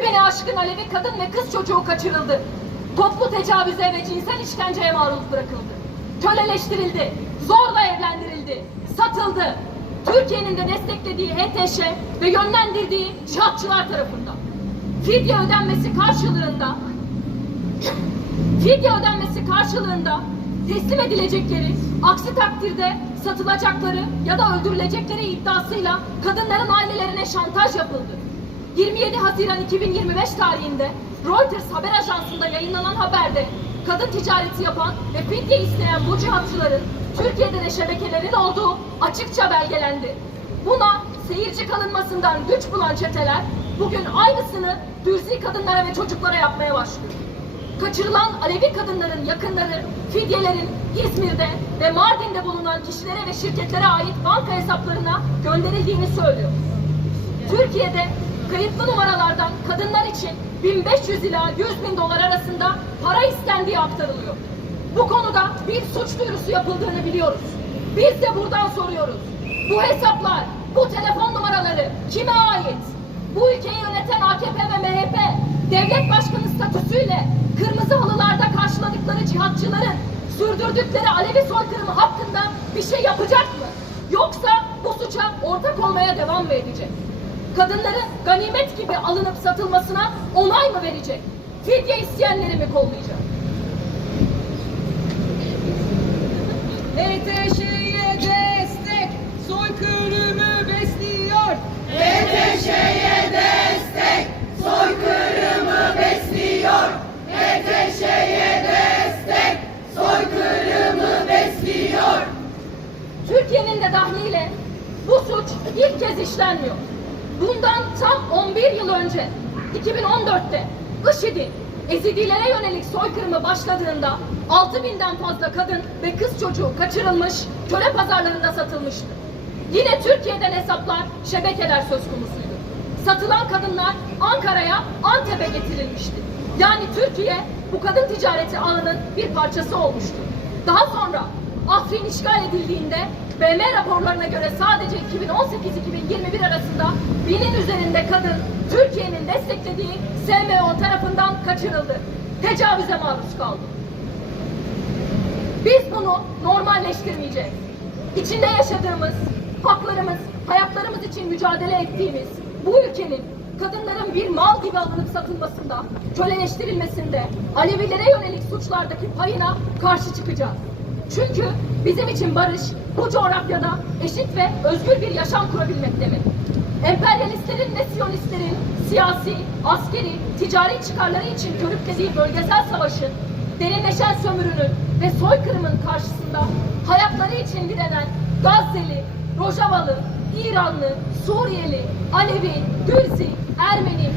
Beni aşkın Alevi kadın ve kız çocuğu kaçırıldı. Toplu tecavüze ve cinsel işkenceye maruz bırakıldı. Köleleştirildi, zorla evlendirildi, satıldı. Türkiye'nin de desteklediği HTŞ ve yönlendirdiği cihatçılar tarafından. Fidye ödenmesi karşılığında fidye ödenmesi karşılığında teslim edilecekleri, aksi takdirde satılacakları ya da öldürülecekleri iddiasıyla kadınların ailelerine şantaj yapıldı. 27 Haziran 2025 tarihinde Reuters haber ajansında yayınlanan haberde kadın ticareti yapan ve fidye isteyen bu cihatçıların Türkiye'de de şebekelerin olduğu açıkça belgelendi. Buna seyirci kalınmasından güç bulan çeteler bugün aynısını dürzi kadınlara ve çocuklara yapmaya başlıyor. Kaçırılan Alevi kadınların yakınları fidyelerin İzmir'de ve Mardin'de bulunan kişilere ve şirketlere ait banka hesaplarına gönderildiğini söylüyor. Türkiye'de kayıtlı numaralardan kadınlar için 1500 ila 100 bin dolar arasında para istendiği aktarılıyor. Bu konuda bir suç duyurusu yapıldığını biliyoruz. Biz de buradan soruyoruz. Bu hesaplar, bu telefon numaraları kime ait? Bu ülkeyi yöneten AKP ve MHP, devlet başkanı statüsüyle kırmızı halılarda karşıladıkları cihatçıların sürdürdükleri Alevi soykırımı hakkında bir şey yapacak mı? Yoksa bu suça ortak olmaya devam mı edecek? Kadınların ganimet gibi alınıp satılmasına onay mı verecek? Fidye isteyenleri mi kollayacak? HTŞ'ye destek soykırımı besliyor. HTŞ'ye destek soykırımı besliyor. HTŞ'ye destek soykırımı besliyor. Türkiye'nin de dahliyle bu suç ilk kez işlenmiyor. Bundan tam 11 yıl önce 2014'te IŞİD'in Ezidilere yönelik soykırımı başladığında 6000'den fazla kadın ve kız çocuğu kaçırılmış, köle pazarlarında satılmıştı. Yine Türkiye'den hesaplar, şebekeler söz konusuydu. Satılan kadınlar Ankara'ya, Antep'e getirilmişti. Yani Türkiye bu kadın ticareti ağının bir parçası olmuştu. Daha sonra Afrin işgal edildiğinde BM raporlarına göre sadece 2018-2021 arasında binin üzerinde kadın Türkiye'nin desteklediği SMO tarafından kaçırıldı. Tecavüze maruz kaldı. Biz bunu normalleştirmeyeceğiz. İçinde yaşadığımız, haklarımız, hayatlarımız için mücadele ettiğimiz bu ülkenin kadınların bir mal gibi alınıp satılmasında, köleleştirilmesinde, Alevilere yönelik suçlardaki payına karşı çıkacağız. Çünkü bizim için barış bu coğrafyada eşit ve özgür bir yaşam kurabilmek demek. Emperyalistlerin ve siyonistlerin siyasi, askeri, ticari çıkarları için körüklediği bölgesel savaşın, derinleşen sömürünün ve soykırımın karşısında hayatları için direnen Gazze'li, Rojavalı, İranlı, Suriyeli, Alevi, Gürzi, Ermeni,